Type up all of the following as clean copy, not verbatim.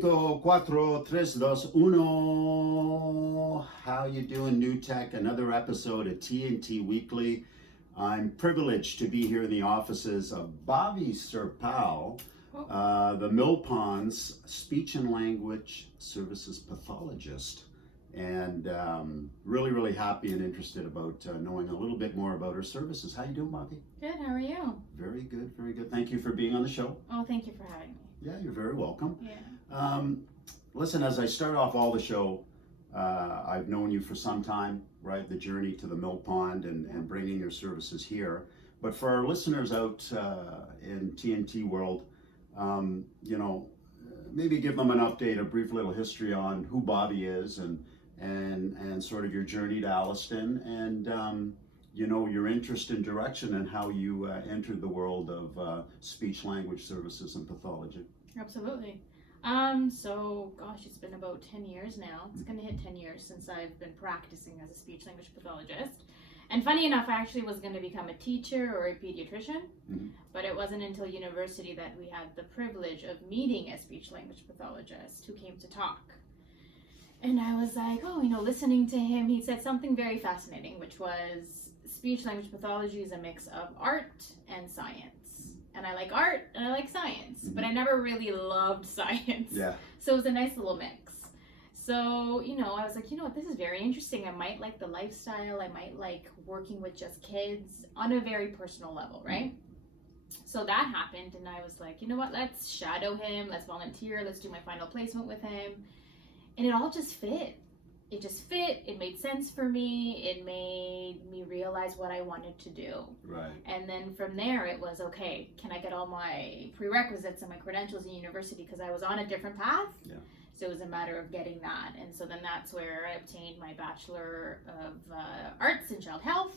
5, 4, 3, 2, 1. How you doing, New Tech? Another episode of TNT Weekly. I'm privileged to be here in the offices of Bhavis Services, the Mill Ponds Speech and Language Services Pathologist. And really happy and interested about knowing a little bit more about her services. How you doing, Bhavi? Good, how are you? Very good, very good. Thank you for being on the show. Oh, thank you for having me. Yeah, you're very welcome. Yeah. Listen, as I start off all the show, I've known you for some time, right? The journey to the Mill Pond and bringing your services here. But for our listeners out in TNT world, maybe give them an update, a brief little history on who Bhavi is and sort of your journey to Alliston and your interest and direction and how you entered the world of speech language services and pathology. Absolutely. So gosh, it's been about 10 years now. It's gonna hit 10 years since I've been practicing as a speech language pathologist. And funny enough, I actually was going to become a teacher or a pediatrician, but it wasn't until university that we had the privilege of meeting a speech language pathologist who came to talk. And I was like, listening to him, he said something very fascinating, which was speech language pathology is a mix of art and science. And I like art and I like science, but I never really loved science. Yeah. So it was a nice little mix. So, I was like, this is very interesting. I might like the lifestyle. I might like working with just kids on a very personal level, right? So that happened, and I was like, you know what, let's shadow him, let's volunteer, let's do my final placement with him. And it all just fit. It just fit. It made sense for me. It made me realize what I wanted to do. Right. And then from there, it was, okay, can I get all my prerequisites and my credentials in university? Because I was on a different path. Yeah. So it was a matter of getting that. And so then that's where I obtained my Bachelor of Arts in Child Health.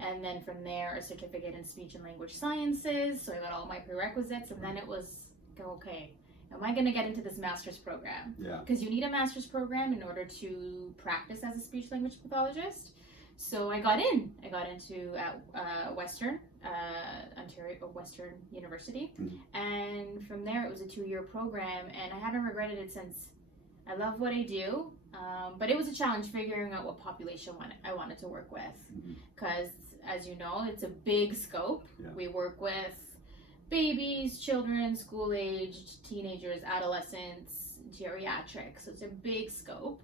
And then from there, a certificate in Speech and Language Sciences. So I got all my prerequisites. And then it was, okay, am I going to get into this master's program? Yeah. Because you need a master's program in order to practice as a speech language pathologist. So I got into Western Ontario, Western University, and from there it was a 2-year program, and I haven't regretted it since. I love what I do, but it was a challenge figuring out what population I wanted to work with, because as you know, it's a big scope. Yeah. We work with babies, children, school-aged, teenagers, adolescents, geriatrics, so it's a big scope.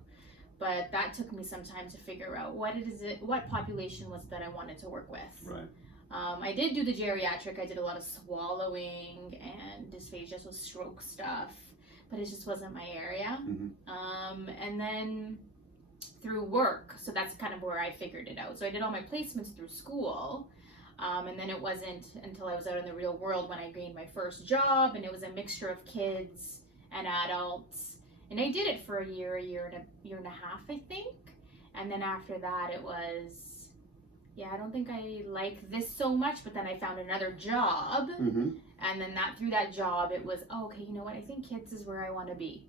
But that took me some time to figure out what population was that I wanted to work with. Right. I did do the geriatric. I did a lot of swallowing and dysphagia, so stroke stuff, but it just wasn't my area. And then through work, so that's kind of where I figured it out. So I did all my placements through school, and then it wasn't until I was out in the real world when I gained my first job, and it was a mixture of kids and adults. And I did it for a year and a half, I think. And then after that, it was, I don't think I like this so much, but then I found another job. And then through that job, it was, okay, you know what? I think kids is where I want to be.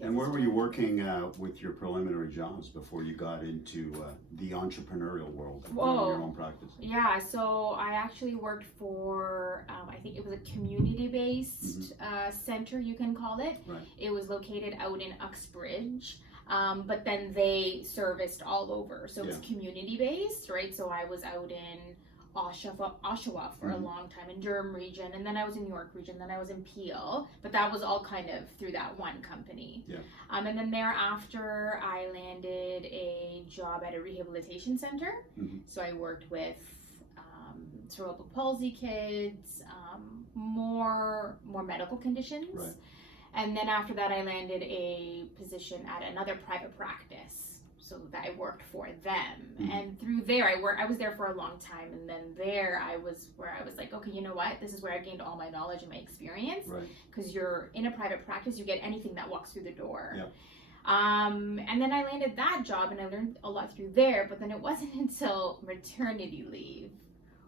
And where were you working with your preliminary jobs before you got into the entrepreneurial world of running your own practice? Yeah, so I actually worked for, I think it was a community-based center, you can call it. Right. It was located out in Uxbridge, but then they serviced all over. So it was community-based, right? So I was out in Oshawa for a long time, in Durham region, and then I was in York region, then I was in Peel, but that was all kind of through that one company. Yeah. And then thereafter I landed a job at a rehabilitation center. So I worked with cerebral palsy kids, more medical conditions. Right. And then after that I landed a position at another private practice. So that I worked for them, and through there I was there for a long time, and then there I was where I was like, okay, you know what, this is where I gained all my knowledge and my experience, because you're in a private practice, you get anything that walks through the door. And then I landed that job and I learned a lot through there, but then it wasn't until maternity leave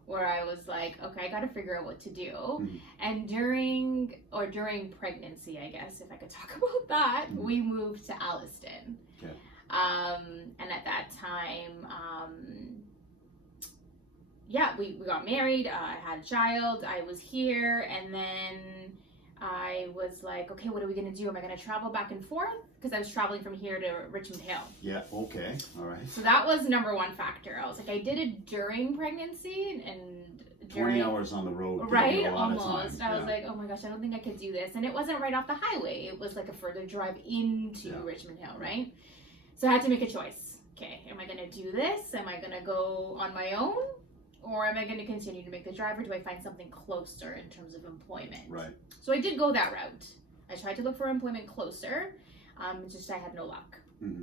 where I was like, okay, I got to figure out what to do. And during pregnancy, I guess, if I could talk about that, we moved to Alliston. Okay. And at that time, we got married, I had a child, I was here, and then I was like, okay, what are we gonna do? Am I gonna travel back and forth? Because I was traveling from here to Richmond Hill. Yeah, okay, all right. So that was number one factor. I was like, I did it during pregnancy and 20 hours on the road. Right, a lot almost. of time. I was like, oh my gosh, I don't think I could do this. And it wasn't right off the highway. It was like a further drive into Richmond Hill, right? So I had to make a choice. Okay, am I going to do this? Am I going to go on my own? Or am I going to continue to make the drive? Or do I find something closer in terms of employment? Right. So I did go that route. I tried to look for employment closer. Just I had no luck. Mm-hmm.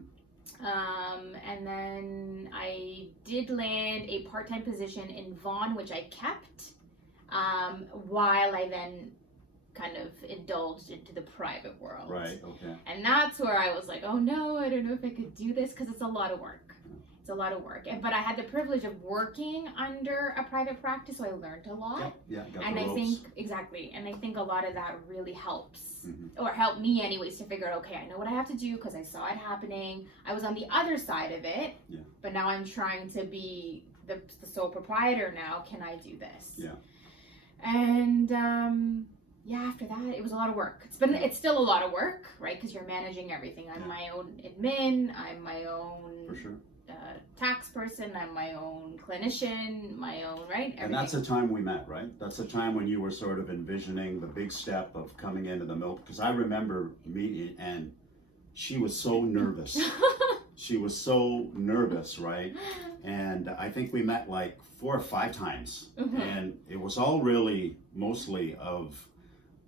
And then I did land a part-time position in Vaughan, which I kept, while I then kind of indulged into the private world. Right, okay. And that's where I was like, oh no, I don't know if I could do this, because it's a lot of work. It's a lot of work. But I had the privilege of working under a private practice, so I learned a lot. Yeah, got and the I ropes. think, exactly, and I think a lot of that really helps. Or helped me anyways to figure out, okay, I know what I have to do because I saw it happening. I was on the other side of it, but now I'm trying to be the sole proprietor now. Can I do this? Yeah. And after that, it was a lot of work. It's still a lot of work, right? Because you're managing everything. I'm my own admin. I'm my own For sure. Tax person. I'm my own clinician. My own, right? Everything. And that's the time we met, right? That's the time when you were sort of envisioning the big step of coming into the milk. Because I remember meeting, and she was so nervous. She was so nervous, right? And I think we met like 4 or 5 times. And it was all really mostly of,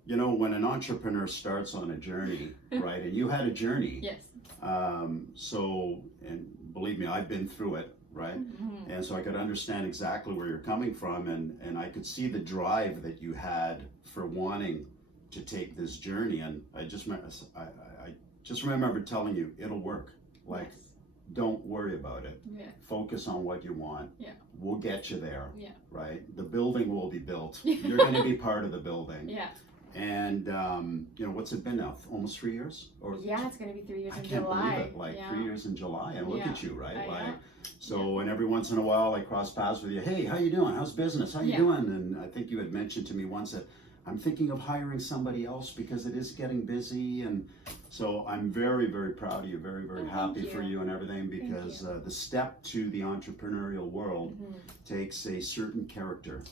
you know, when an entrepreneur starts on a journey, right? And you had a journey. Yes. And believe me, I've been through it, right? And so I could understand exactly where you're coming from, and I could see the drive that you had for wanting to take this journey. And I just remember telling you, it'll work. Like, don't worry about it. Focus on what you want. We'll get you there. Right? The building will be built. You're going to be part of the building. And you know, what's it been now? Almost 3 years? Or it's going to be 3 years in I can't July. believe it. Like 3 years in July, and look at you, right? Like, so, and every once in a while, I cross paths with you. Hey, how you doing? How's business? How you doing? And I think you had mentioned to me once that I'm thinking of hiring somebody else because it is getting busy, and so I'm very, very proud of you. Very, very happy for you and everything, because the step to the entrepreneurial world takes a certain character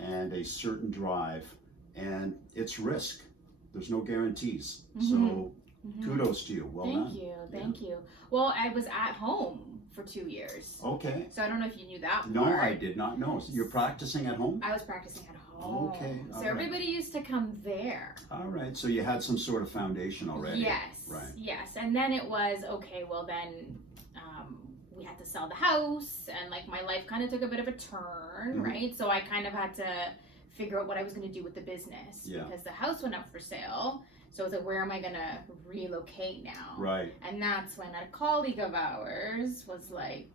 and a certain drive. And it's risk. There's no guarantees. So kudos to you. Well done. Thank you. Well, I was at home for 2 years. Okay. So I don't know if you knew that. No, I did not know. So you're practicing at home? I was practicing at home. Okay. So everybody used to come there. All right. So you had some sort of foundation already. Yes. Right. Yes. And then it was, okay, well then we had to sell the house, and like my life kind of took a bit of a turn, right? So I kind of had to figure out what I was going to do with the business, because the house went up for sale. So I was like, where am I going to relocate now? Right. And that's when a colleague of ours was like,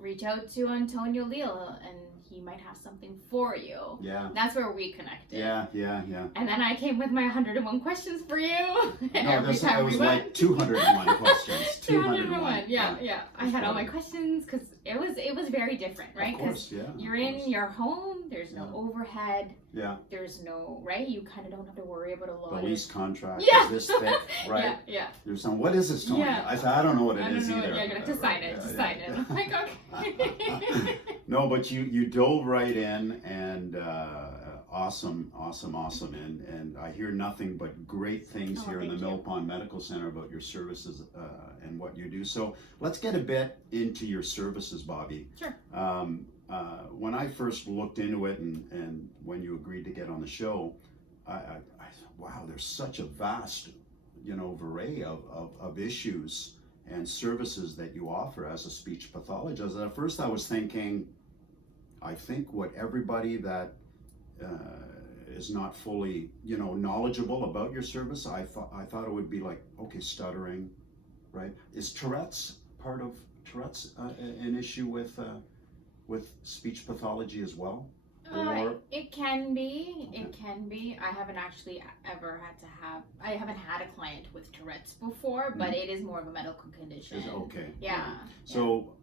reach out to Antonio Leal and he might have something for you. Yeah. That's where we connected. Yeah. And then I came with my 101 questions for you. No, it was like 201 questions. 201. Yeah. I had all my questions because it was very different, right? Of course, you're in your home. There's no overhead. Yeah. There's no, right? You kind of don't have to worry about a lot the lease contract. Yeah. Is this fit? Right. Yeah. There's some. What is this, Tony? Yeah. I said, I don't know what it is either. Yeah, you're gonna have to sign it. Sign it. I'm like, okay. No, but you dove right in, and awesome, and I hear nothing but great things here in the Mill Pond Medical Center about your services and what you do. So let's get a bit into your services, Bobby. Sure. When I first looked into it, and when you agreed to get on the show, I thought, wow, there's such a vast, array of issues and services that you offer as a speech pathologist. At first I was thinking, I think what everybody that is not fully, knowledgeable about your service, I thought it would be like, okay, stuttering, right? Is Tourette's an issue with speech pathology as well? It can be. Okay. It can be. I haven't actually ever I haven't had a client with Tourette's before, but it is more of a medical condition. Okay. Yeah. So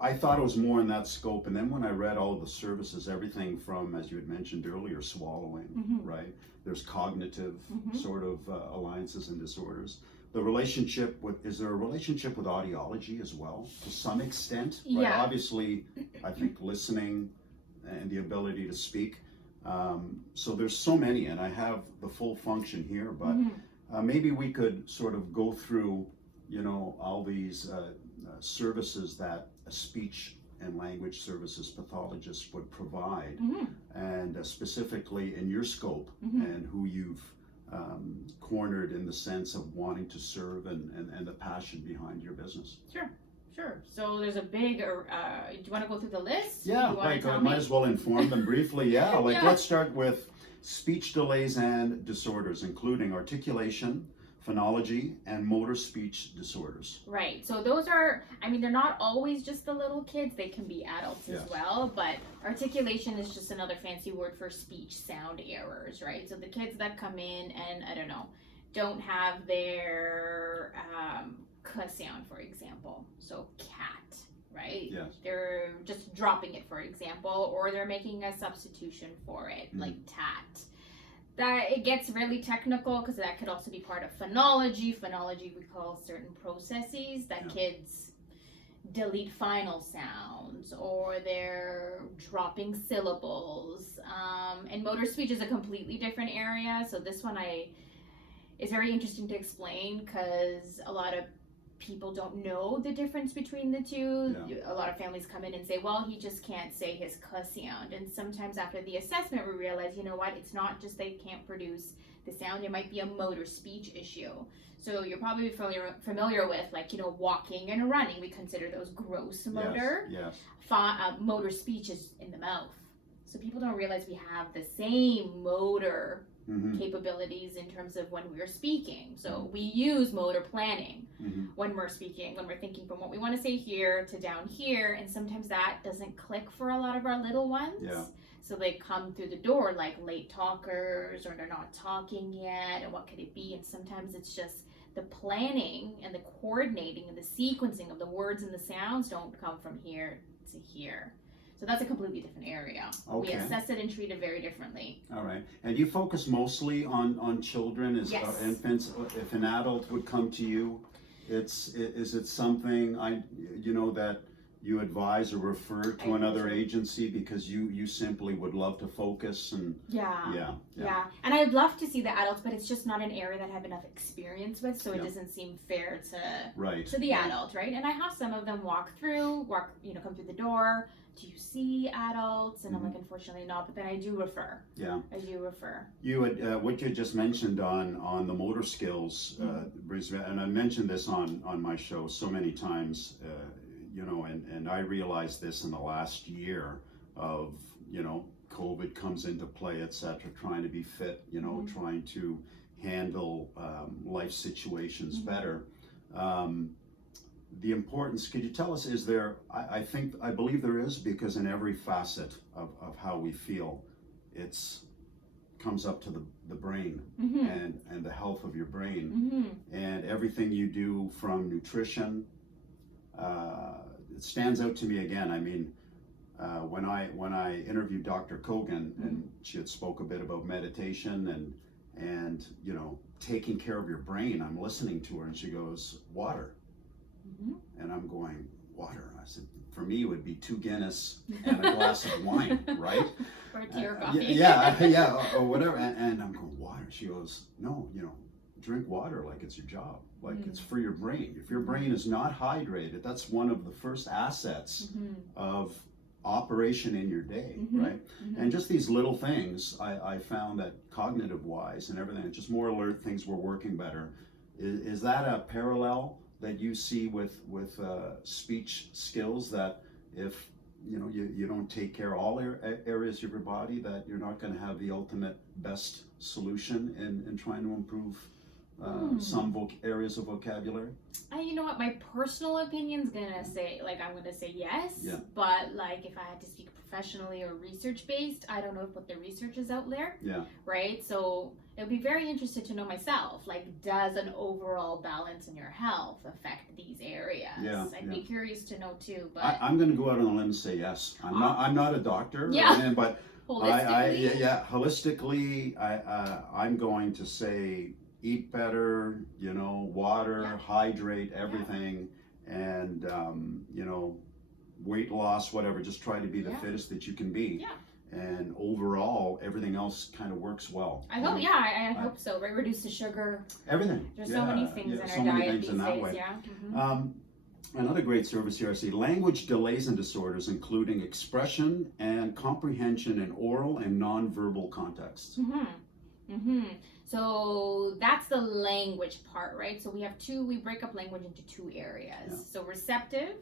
I thought it was more in that scope, and then when I read all of the services, everything from, as you had mentioned earlier, swallowing, right? There's cognitive sort of alliances and disorders. The relationship with, is there a relationship with audiology as well, to some extent? Right? Yeah. Obviously, I think listening and the ability to speak. So there's so many, and I have the full function here, but maybe we could sort of go through, you know, all these services that a speech and language services pathologist would provide, and specifically in your scope and who you've cornered in the sense of wanting to serve and the passion behind your business. Sure. So there's a big, do you want to go through the list? Yeah, like I might as well inform them briefly. Yeah, like Yeah. let's start with speech delays and disorders, including articulation, phonology, and motor speech disorders. Right. So those are, I mean, they're not always just the little kids. They can be adults as well. But articulation is just another fancy word for speech sound errors, right? So the kids that come in and, I don't know, don't have their k sound, for example. So cat, right? Yes. They're just dropping it, for example, or they're making a substitution for it, like tat. That it gets really technical because that could also be part of phonology. Phonology, we call certain processes that kids delete final sounds or they're dropping syllables. And motor speech is a completely different area. So this one is very interesting to explain because a lot of people don't know the difference between the two. A lot of families come in and say, well, he just can't say his k sound. And sometimes after the assessment, we realize, you know what, it's not just they can't produce the sound, it might be a motor speech issue. So you're probably familiar with, like, you know, walking and running. We consider those gross motor. Yes. Motor speech is in the mouth. So people don't realize we have the same motor capabilities in terms of when we're speaking. So we use motor planning when we're speaking, when we're thinking from what we want to say here to down here, and sometimes that doesn't click for a lot of our little ones. So they come through the door like late talkers, or they're not talking yet, and what could it be? And sometimes it's just the planning and the coordinating and the sequencing of the words and the sounds don't come from here to here. So that's a completely different area. We assess it and treat it very differently. All right. And you focus mostly on children, as infants. If an adult would come to you, is it something that you advise or refer to another agency because you simply would love to focus and yeah. And I'd love to see the adults, but it's just not an area that I have enough experience with, so it doesn't seem fair to the adult, right? And I have some of them come through the door. Do you see adults? And I'm like, unfortunately not, but then I do refer. I do refer. You had what you had just mentioned on the motor skills, and I mentioned this on my show so many times, and I realized this in the last year of, COVID comes into play, etc., trying to be fit, trying to handle life situations better. The importance, could you tell us, is there, I believe there is, because in every facet of how we feel, comes up to the brain and the health of your brain, and everything you do from nutrition, it stands out to me again. I mean, when I interviewed Dr. Kogan, and she had spoke a bit about meditation and taking care of your brain, I'm listening to her and she goes, water. And I'm going, water. I said, for me, it would be 2 Guinness and a glass of wine, right? Or tea or coffee. Or whatever. And I'm going, water. She goes, no, drink water like it's your job, like it's for your brain. If your brain is not hydrated, that's one of the first assets of operation in your day, right? And just these little things, I found that cognitive-wise and everything, just more alert, things were working better. Is that a parallel that you see with speech skills, that if you don't take care of all areas of your body, that you're not going to have the ultimate best solution in trying to improve some areas of vocabulary? You know what, my personal opinion's gonna say, I'm gonna say yes, but if I had to speak professionally or research based. I don't know what the research is out there. Yeah. Right? So it would be very interested to know myself, like, does an overall balance in your health affect these areas? Yeah, I'd be curious to know too, but I'm going to go out on a limb and say yes. I'm not a doctor, Yeah. but holistically. holistically, I'm going to say eat better, water, hydrate, everything, and weight loss, whatever. Just try to be the fittest that you can be. Yeah. And overall, everything else kind of works well. I hope, I hope so. Right, reduce the sugar. Everything. There's so many things in our diet these days. Yeah. Mm-hmm. Another great service here, I see language delays and disorders, including expression and comprehension in oral and nonverbal contexts. Mm-hmm. Mm-hmm. So that's the language part, right? So we break up language into two areas. Yeah. So receptive,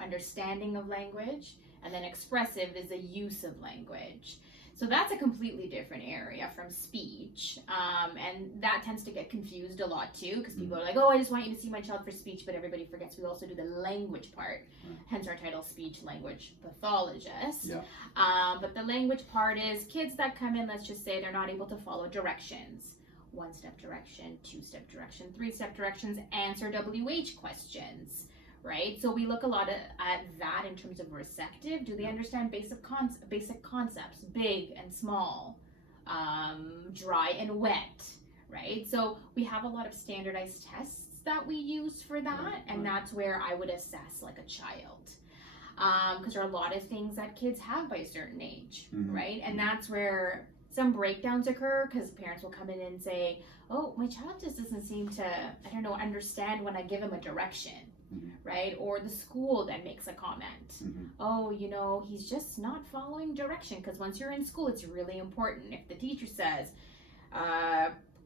understanding of language, and then expressive is the use of language. So that's a completely different area from speech. And that tends to get confused a lot too, because people are like, oh, I just want you to see my child for speech, but everybody forgets we also do the language part. Hence our title, Speech Language Pathologist. Yeah. But the language part is kids that come in, let's just say they're not able to follow directions. 1-step direction, 2-step direction, 3-step directions, answer WH questions. Right? So we look a lot at that in terms of receptive. Do they understand basic concepts, big and small, dry and wet, right? So we have a lot of standardized tests that we use for that, and that's where I would assess like a child. Because there are a lot of things that kids have by a certain age, right? And that's where some breakdowns occur, because parents will come in and say, oh, my child just doesn't seem to, understand when I give him a direction. Right? Or the school then makes a comment. Oh, he's just not following direction. Because once you're in school, it's really important. If the teacher says,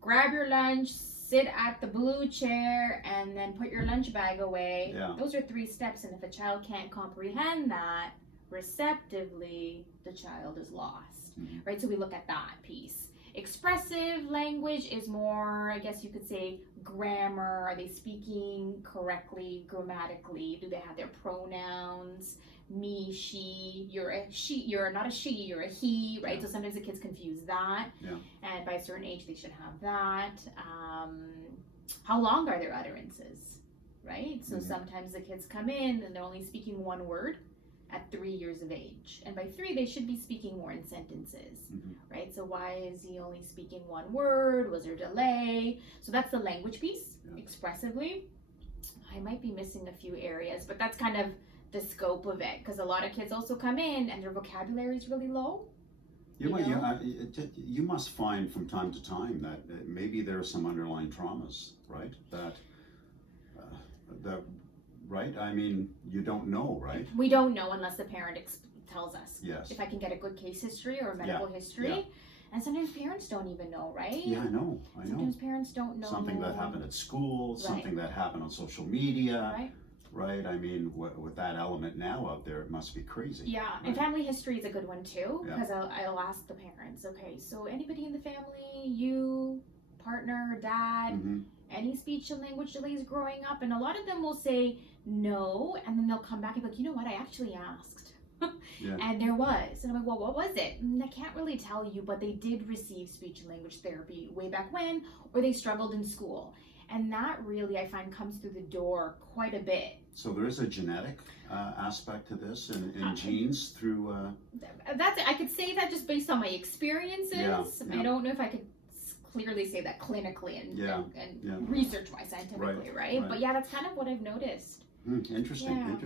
grab your lunch, sit at the blue chair, and then put your lunch bag away, those are 3 steps. And if a child can't comprehend that receptively, the child is lost. Right? So we look at that piece. Expressive language is more, I guess you could say, grammar. Are they speaking correctly grammatically? Do they have their pronouns? Me, she, you're not a she, you're a he, right? So sometimes the kids confuse that. And by a certain age, they should have that. How long are their utterances, right? So sometimes the kids come in and they're only speaking one word at 3 years of age, and by 3 they should be speaking more in sentences, right? So why is he only speaking one word? Was there delay? So that's the language piece. Expressively, I might be missing a few areas, but that's kind of the scope of it, because a lot of kids also come in and their vocabulary is really low. You must find from time to time that maybe there are some underlying traumas, right? That right? I mean, you don't know, right? We don't know unless the parent tells us. Yes. If I can get a good case history or medical history. And sometimes parents don't even know, right? Yeah, I know. Sometimes parents don't know. Something that happened at school, something that happened on social media. Right? I mean, with that element now out there, it must be crazy. Yeah, right? And family history is a good one too, because I'll ask the parents, okay, so anybody in the family, you, partner, dad, any speech and language delays growing up? And a lot of them will say no, and then they'll come back and be like, you know what, I actually asked. And there was. And I'm like, well, what was it? I can't really tell you, but they did receive speech and language therapy way back when, or they struggled in school. And that really, I find, comes through the door quite a bit. So there is a genetic aspect to this, in genes through... That's it. I could say that just based on my experiences. I don't know if I could clearly say that clinically and research-wise, scientifically, right? But yeah, that's kind of what I've noticed. Interesting.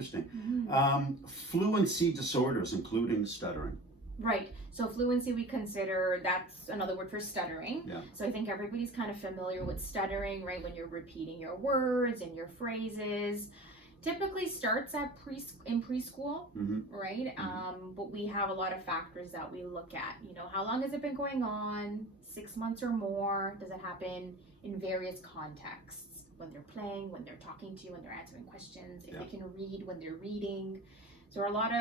Fluency disorders, including stuttering. Right. So fluency, we consider, that's another word for stuttering. So I think everybody's kind of familiar with stuttering, right? When you're repeating your words and your phrases. Typically starts at in preschool, right? But we have a lot of factors that we look at. How long has it been going on? 6 months or more? Does it happen in various contexts? When they're playing, when they're talking to you, when they're answering questions, if they can read when they're reading. So a lot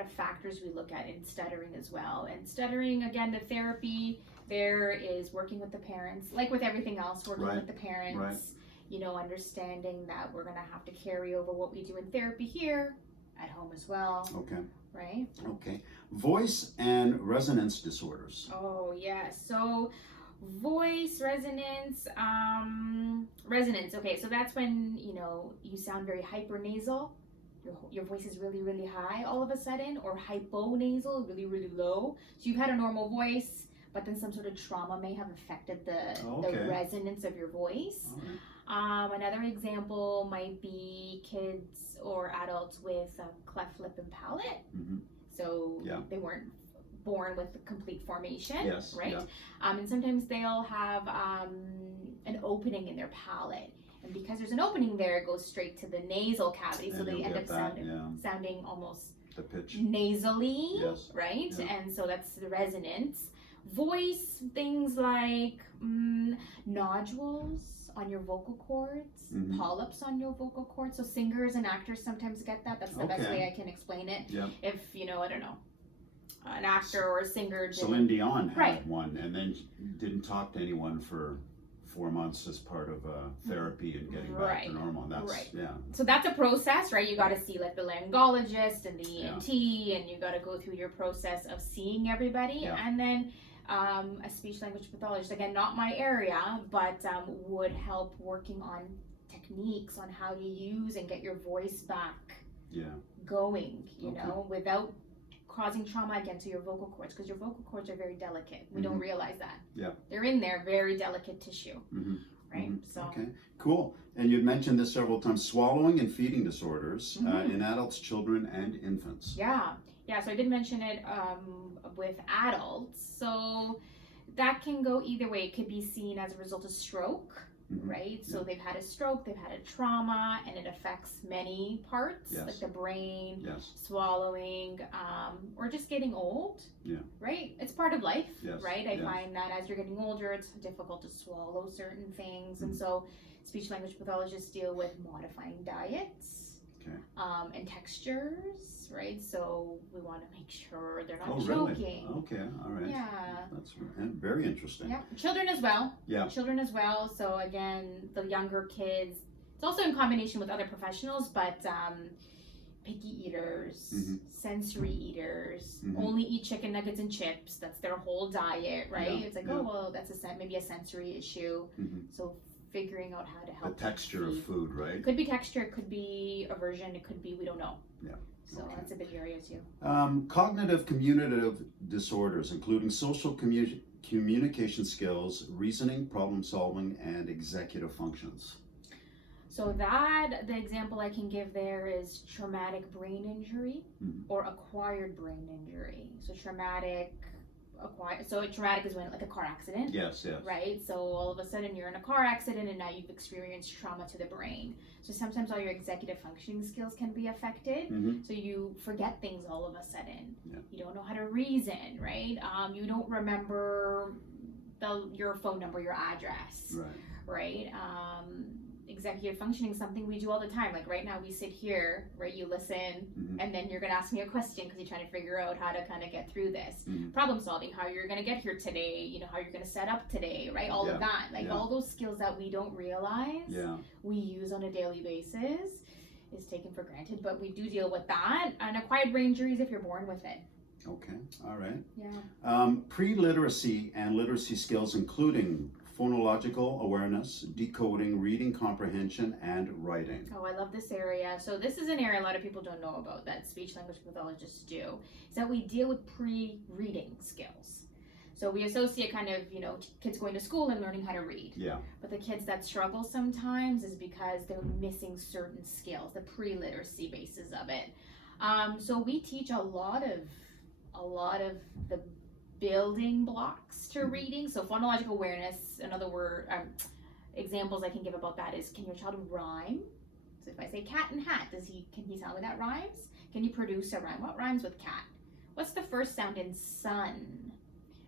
of factors we look at in stuttering as well. And stuttering, again, the therapy there is working with the parents, like with everything else, working with the parents, understanding that we're going to have to carry over what we do in therapy here at home as well. right? Okay. Voice and resonance disorders. Oh, yeah. So voice resonance, okay, so that's when, you sound very hypernasal. Your voice is really, really high all of a sudden, or hyponasal, really, really low. So you've had a normal voice, but then some sort of trauma may have affected the resonance of your voice. Another example might be kids or adults with cleft lip and palate. So they weren't born with a complete formation, right? And sometimes they'll have an opening in their palate. And because there's an opening there, it goes straight to the nasal cavity, so they end up sounding almost the pitch nasally, right? And so that's the resonance. Voice, things like nodules on your vocal cords, polyps on your vocal cords. So singers and actors sometimes get that. That's the best way I can explain it. If, I don't know, an actor or a singer. Celine Dion had one and then didn't talk to anyone for 4 months as part of therapy and getting back to normal. That's So that's a process, right? You got to see like the laryngologist and the ENT, and you got to go through your process of seeing everybody, and then a speech language pathologist, again, not my area, but would help working on techniques on how to use and get your voice back going, you know, without causing trauma again to your vocal cords, because your vocal cords are very delicate. We don't realize that. They're in there, very delicate tissue, right? So okay, cool. And you've mentioned this several times: swallowing and feeding disorders in adults, children, and infants. So I did mention it with adults. So that can go either way. It could be seen as a result of stroke, right? So they've had a stroke, they've had a trauma, and it affects many parts, like the brain, swallowing, or just getting old, right? It's part of life, right? I find that as you're getting older, it's difficult to swallow certain things. And so speech language pathologists deal with modifying diets and textures, right? So we want to make sure they're not choking. Okay, all right. That's very interesting. Children as well. Children as well. So again, the younger kids, it's also in combination with other professionals, but picky eaters, sensory eaters, only eat chicken nuggets and chips. That's their whole diet, right? It's like, oh, well, that's maybe a sensory issue. So figuring out how to help the texture of food, right? It could be texture, it could be aversion, it could be, we don't know. So that's a big area too. Cognitive communicative disorders, including social communication skills, reasoning, problem solving, and executive functions. So the example I can give there is traumatic brain injury or acquired brain injury. So traumatic is when, like, a car accident. Right? So all of a sudden you're in a car accident and now you've experienced trauma to the brain. So sometimes all your executive functioning skills can be affected. So you forget things all of a sudden. You don't know how to reason, right? You don't remember your phone number, your address, right? Executive functioning is something we do all the time. Like right now we sit here, right? You listen, and then you're going to ask me a question because you're trying to figure out how to kind of get through this. Problem solving, how you're going to get here today, how you're going to set up today, right? All of that, like all those skills that we don't realize we use on a daily basis is taken for granted, but we do deal with that. And acquired brain injuries if you're born with it. Okay, all right. Pre-literacy and literacy skills, including phonological awareness, decoding, reading comprehension, and writing. Oh, I love this area. So this is an area a lot of people don't know about that speech language pathologists do. Is that we deal with pre-reading skills. So we associate kind of, kids going to school and learning how to read. But the kids that struggle sometimes is because they're missing certain skills, the pre-literacy basis of it. So we teach a lot of the building blocks to reading. So phonological awareness, another word, examples I can give about that is, can your child rhyme? So if I say cat and hat, can he tell me that rhymes? Can you produce a rhyme? What rhymes with cat? What's the first sound in sun?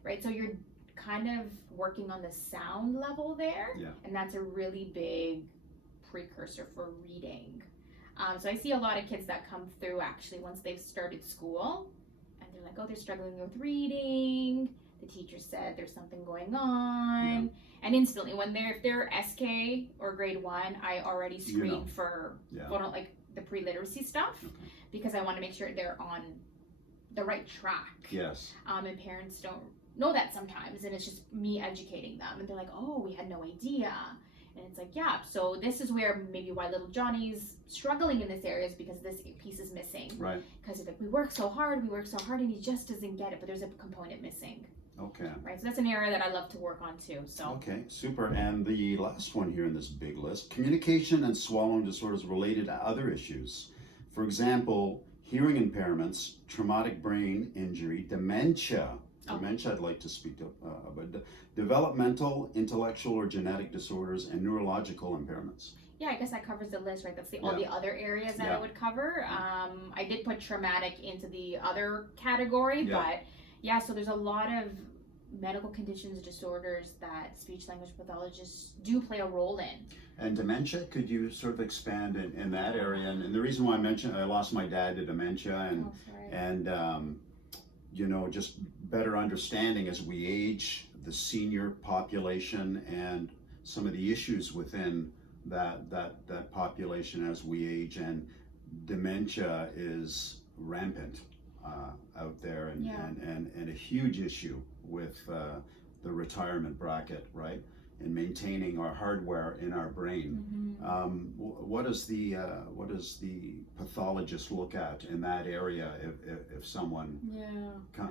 Right, so you're kind of working on the sound level there, and that's a really big precursor for reading. So I see a lot of kids that come through actually once they've started school, and they're like, oh, they're struggling with reading. The teacher said there's something going on, and instantly if they're SK or grade 1, I already screen for like the pre-literacy stuff because I want to make sure they're on the right track. Yes. And parents don't know that sometimes, and it's just me educating them, and they're like, oh, we had no idea. And it's like, yeah, so this is where maybe why little Johnny's struggling in this area is because this piece is missing. Right. Because like, we work so hard, and he just doesn't get it, but there's a component missing. Okay. Right, so that's an area that I love to work on too. So. Okay, super. And the last one here in this big list, communication and swallowing disorders related to other issues. For example, hearing impairments, traumatic brain injury, dementia. Dementia I'd like to speak to, about developmental, intellectual, or genetic disorders, and neurological impairments. Yeah, I guess that covers the list, right? That's all the other areas that I would cover. I did put traumatic into the other category, but yeah, so there's a lot of medical conditions, disorders that speech language pathologists do play a role in. And dementia, could you sort of expand in that area? And the reason why I mentioned, I lost my dad to dementia, and you know, just better understanding as we age, the senior population and some of the issues within that population as we age, and dementia is rampant out there, and a huge issue with the retirement bracket, right? And maintaining our hardware in our brain. What does the pathologist look at in that area if someone?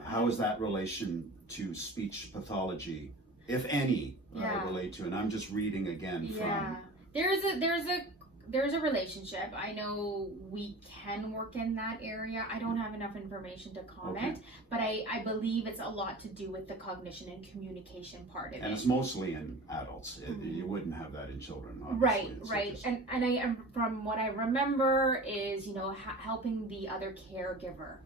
How is that relation to speech pathology, if any, relate to? And I'm just reading again from. There's a relationship. I know we can work in that area. I don't have enough information to comment, but I believe it's a lot to do with the cognition and communication part of it. And it's mostly in adults. You wouldn't have that in children, obviously. Right. And I am, from what I remember, is, you know, helping the other caregiver.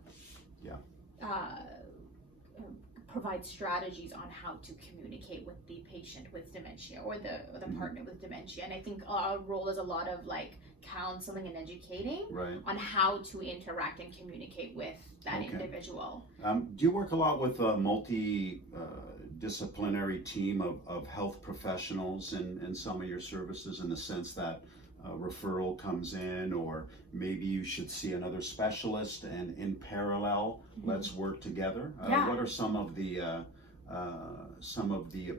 Provide strategies on how to communicate with the patient with dementia, or the partner with dementia. And I think our role is a lot of like counseling and educating on how to interact and communicate with that individual. Do you work a lot with a multi-disciplinary team of health professionals in some of your services, in the sense that referral comes in, or maybe you should see another specialist, and in parallel, let's work together? What are some of the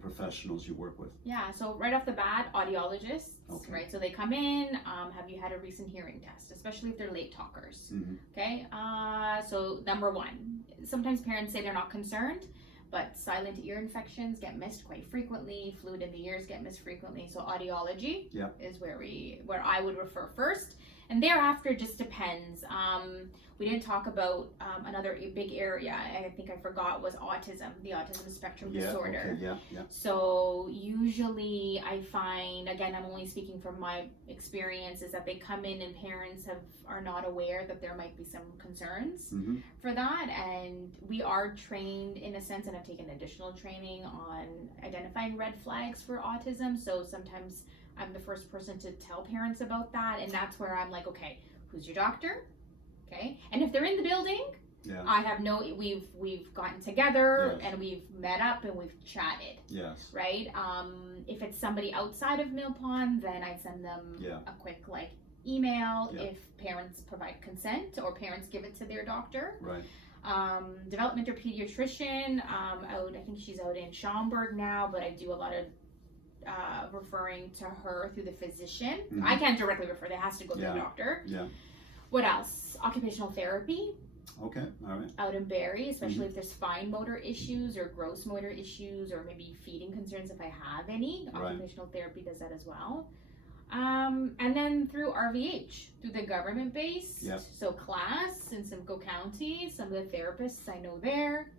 professionals you work with? Yeah, so right off the bat, audiologists, right? So they come in, have you had a recent hearing test, especially if they're late talkers, okay? So number one, sometimes parents say they're not concerned, but silent ear infections get missed quite frequently. Fluid in the ears get missed frequently. So audiology is where I would refer first, and thereafter just depends. We didn't talk about another big area, I think I forgot, was autism, the autism spectrum disorder. So usually I find, again, I'm only speaking from my experience, is that they come in and parents are not aware that there might be some concerns for that, and we are trained in a sense, and I've taken additional training on identifying red flags for autism. So sometimes I'm the first person to tell parents about that, and that's where I'm like, okay, who's your doctor? Okay, and if they're in the building, I have we've gotten together and we've met up and we've chatted. Right. If it's somebody outside of Mill Pond, then I send them a quick email if parents provide consent or parents give it to their doctor. Developmental pediatrician, I think she's out in Schaumburg now, but I do a lot of referring to her through the physician. I can't directly refer, that has to go to the doctor. What else? Occupational therapy. Okay, all right. Out in Barrie, especially if there's fine motor issues or gross motor issues, or maybe feeding concerns if I have any. Occupational therapy does that as well. And then through RVH, through the government-based, so CLASS in Simcoe County, some of the therapists I know there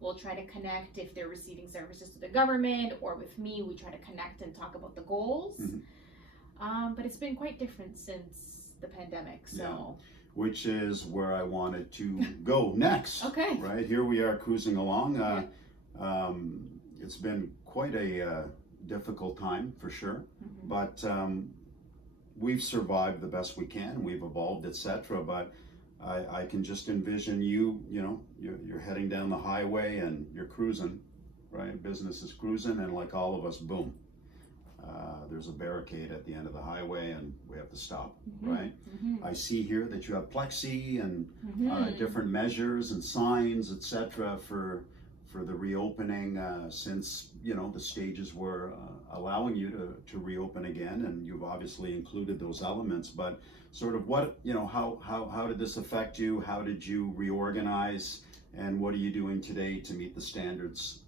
will try to connect if they're receiving services to the government, or with me, we try to connect and talk about the goals. But it's been quite different since the pandemic, so. Which is where I wanted to go next. Right, here we are cruising along. It's been quite a difficult time for sure, but we've survived the best we can. We've evolved, etc. But I can just envision you're heading down the highway and you're cruising, right? Business is cruising, and like all of us, boom, there's a barricade at the end of the highway and we have to stop, Mm-hmm. right? Mm-hmm. I see here that you have plexi and Mm-hmm. different measures and signs, etc., for the reopening, since the stages were allowing you to reopen again, and you've obviously included those elements. But sort of what how did this affect you? How did you reorganize? And what are you doing today to meet the standards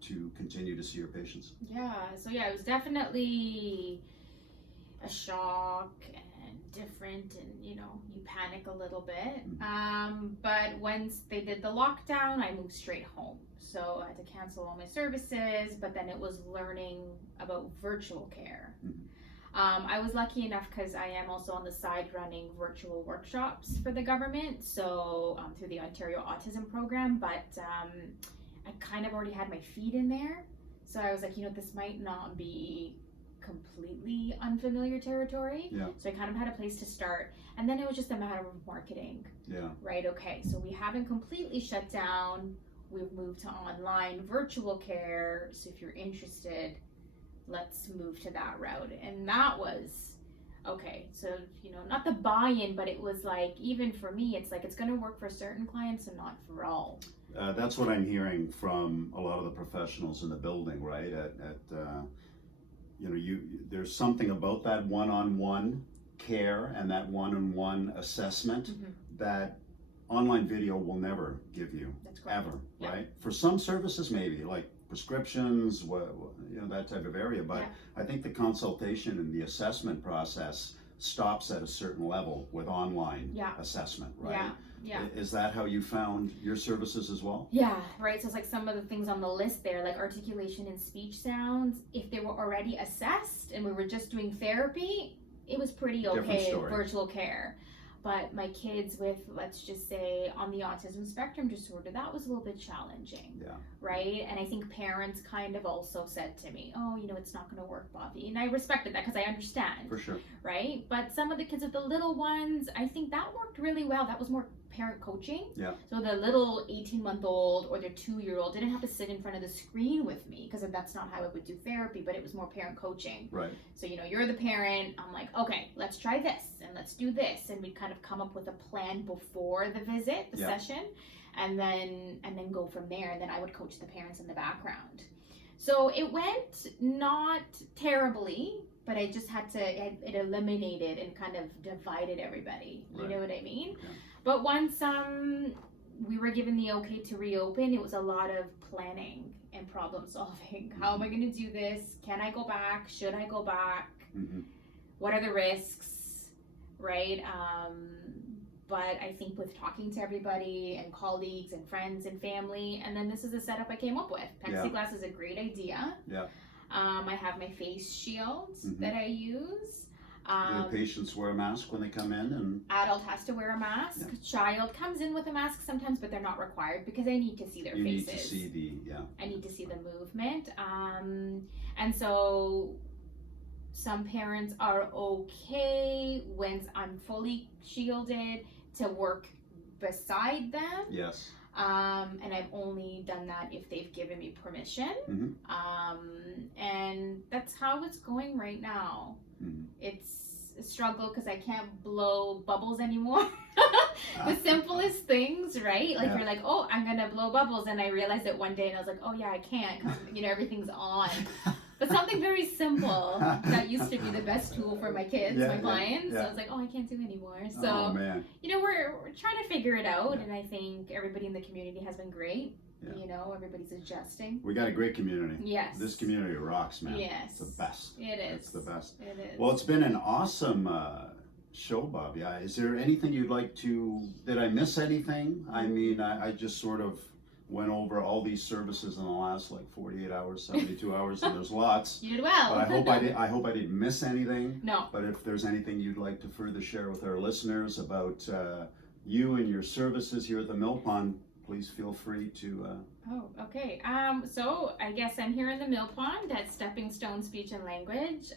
to continue to see your patients? Yeah, so yeah, it was definitely a shock and different, and you panic a little bit. But once they did the lockdown, I moved straight home. So I had to cancel all my services, but then it was learning about virtual care. I was lucky enough because I am also on the side running virtual workshops for the government, so through the Ontario Autism Program, but I kind of already had my feet in there. So I was like, this might not be completely unfamiliar territory. Yeah. So I kind of had a place to start. And then it was just a matter of marketing. Yeah. Right, okay, so we haven't completely shut down. We've moved to online virtual care. So if you're interested, let's move to that route. And that was okay. So not the buy-in, but it was like, even for me, it's like it's going to work for certain clients and not for all. That's what I'm hearing from a lot of the professionals in the building, right? There's something about that one-on-one care and that one-on-one assessment that online video will never give you. That's correct. Ever, Yeah. right? For some services, maybe like prescriptions, that type of area. But I think the consultation and the assessment process stops at a certain level with online assessment, right? Yeah. Is that how you found your services as well? Yeah, right. So it's like some of the things on the list there, like articulation and speech sounds, if they were already assessed and we were just doing therapy, it was pretty okay, virtual care. But my kids with, let's just say, on the autism spectrum disorder, that was a little bit challenging, right? And I think parents kind of also said to me, oh, it's not going to work, Bhavi. And I respected that because I understand. For sure. Right? But some of the kids with the little ones, I think that worked really well. That was more parent coaching. Yeah. So the little 18-month-old or their 2-year-old didn't have to sit in front of the screen with me, because that's not how I would do therapy, but it was more parent coaching. Right. So, you're the parent. I'm like, okay, let's try this and let's do this. And we'd kind of come up with a plan before the visit, the session, and then go from there. And then I would coach the parents in the background. So it went not terribly, but I just had to, it eliminated and kind of divided everybody. You know what I mean? Yeah. But once we were given the okay to reopen, it was a lot of planning and problem solving. How am I going to do this? Can I go back? Should I go back? What are the risks? Right? But I think with talking to everybody and colleagues and friends and family, and then this is the setup I came up with. Plexiglass is a great idea. Yeah. I have my face shields that I use. Do the patients wear a mask when they come in? And adult has to wear a mask. Child comes in with a mask sometimes, but they're not required because I need to see their faces. You need to see I need to see the movement. And so some parents are okay when I'm fully shielded to work beside them. Yes. And I've only done that if they've given me permission. And that's how it's going right now. It's a struggle because I can't blow bubbles anymore. The simplest things, right? Like you're like, oh, I'm gonna blow bubbles, and I realized it one day, and I was like, oh yeah, I can't, because everything's on. But something very simple that used to be the best tool for my kids, my clients. I was like, oh, I can't do anymore. So, we're trying to figure it out, and I think everybody in the community has been great. Everybody's adjusting. We got a great community. Yes. This community rocks, man. Yes. It's the best. It is. It's the best. It is. Well, it's been an awesome show, Bhavi. Is there anything you'd like to, did I miss anything? I mean, I just sort of went over all these services in the last 48 hours, 72 hours, and there's lots. You did well. But I hope I didn't miss anything. No. But if there's anything you'd like to further share with our listeners about you and your services here at the Mill Pond, please feel free to. Oh, okay. So I guess I'm here in the Mill Pond at Stepping Stone Speech and Language.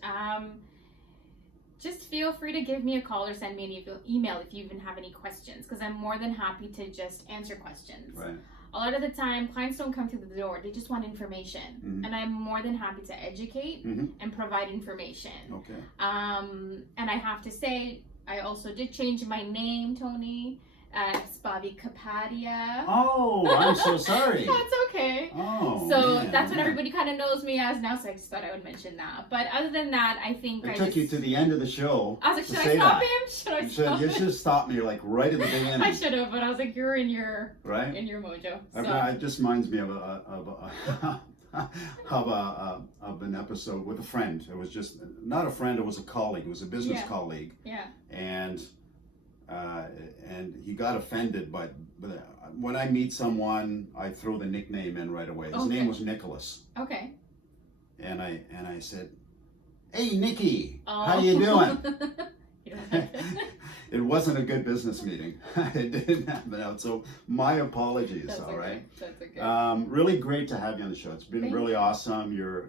Just feel free to give me a call or send me an email if you even have any questions, because I'm more than happy to just answer questions. Right. a lot of the time clients don't come through the door, they just want information. Mhm. And I'm more than happy to educate Mhm. and provide information. Okay. And I have to say, I also did change my name, Tony. It's Bhavi Kapadia. Oh, I'm so sorry. That's okay. Oh, So man, that's what yeah. everybody kind of knows me as now, so I just thought I would mention that. But other than that, I think It I took just... you to the end of the show. I was like, to should say I stop that. him? Should I You stop should him? have stopped me like right at the beginning. I should have, but I was like, you're in your Right? mojo. So. It just reminds me of of an episode with a friend. It was just not a friend; it was a colleague. It was a business Yeah. colleague, Yeah. and he got offended. But when I meet someone, I throw the nickname in right away. His Okay. name was Nicholas, Okay. and I said, "Hey, Nikki, Oh. how you doing?" You don't like it? It wasn't a good business meeting. It didn't happen out. So my apologies. That's all okay. right. That's okay. Really great to have you on the show. It's been Thank really you. awesome. You're